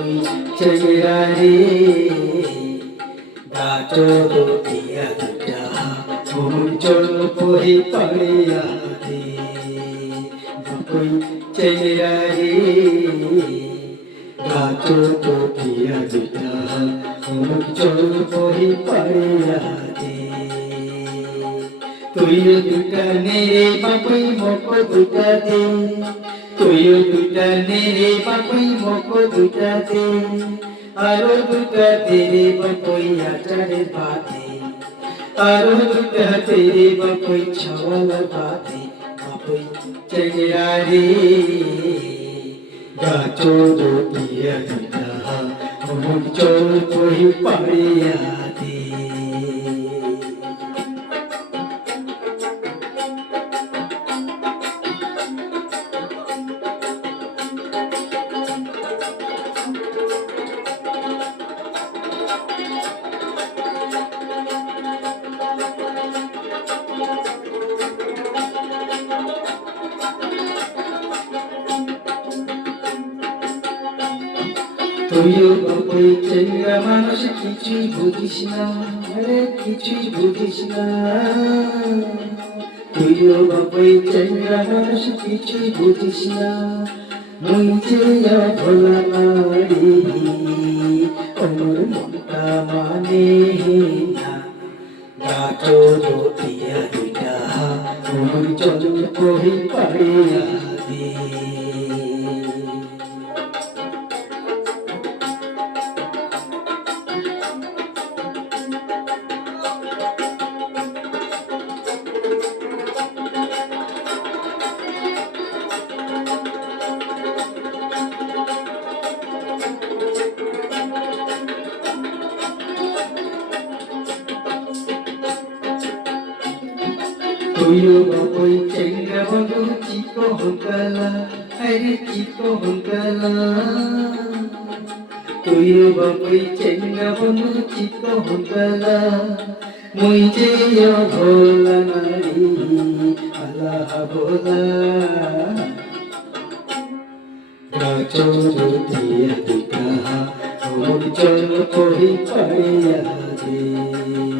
বাপুই চেরা রে গাটো দিয়া দুটা চল পহি পাড়িয়া দে বাপুই চেরা রে গাটো দিয়া দুটা চল পহি পাড়িয়া দে তুইও দুটা নেরে বাপুই মক দুটা দে তুইও দুটা নেরে বাপুই মক দুটা দে আরও দুটা তেরে বাপুই আচারে বাদে। আরও দুটা তেরে বাপুই ছওয়াল বাদে। বাপুই চেগড়া রে, গাছো দুটিয়া দুটা অমুক চল পাড়িয়া। তুইও বাপুই চেঙ্গা মানুষ কিছুই বুঝিস না আরে কিছুই বুঝিস না তুইও বাপুই চেঙ্গা মানুষ কিছুই বুঝিস না মুই যে ভোলা নারী ওমর মনটা মানে কহি পাড়িয়া তুইও চেঙ্গা বন্ধু চিকো হুঙ্কালা আরে চিকো হুঙ্কালা তুইও বাবুই চেঙ্গা বন্ধু চিকো হুঙ্কালা মুই যে ভোলা নারী, আল্লাহ ভোলা। গাছো দিয়া ওর চল কহি পাইয়া দে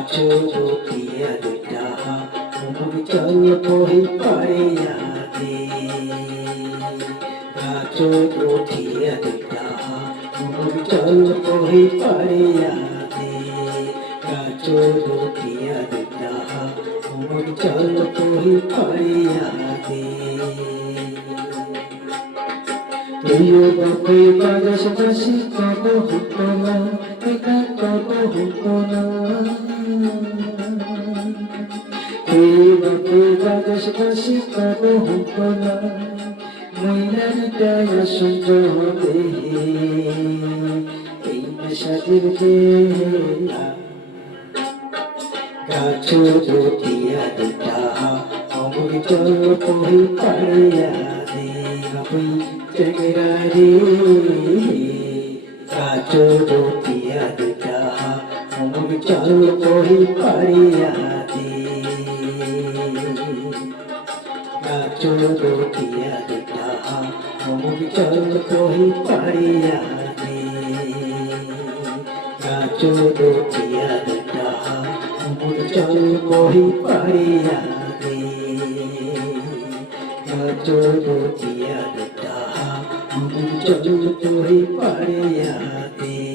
দিয়া দুটা চল কই দে গাছো দিয়া দুটা চল কই দে গাছো দিয়া দুটা চল কই পাড়িয়া দে তুইও বাপুই বাজাস বাসি কব হুকনা একা কব হুকনা তুই বাপুই বাজাস বাসি কব হুকনা মহিলারিটা সহ্য হবে এই নেশাদের বেলা গাছো জোটিয়া দুটা অমর চল কহি পাড়িয়া দে বাপুই চেগরা রে চল কহি পাড়িয়া দে গাছো জোটিয়া দুটা চল কহি পাড়িয়া দে গাছো জোটিয়া দুটা চল কহি পাড়িয়া দে গাছো জোটিয়া দুটা চল কহি পাড়িয়া দে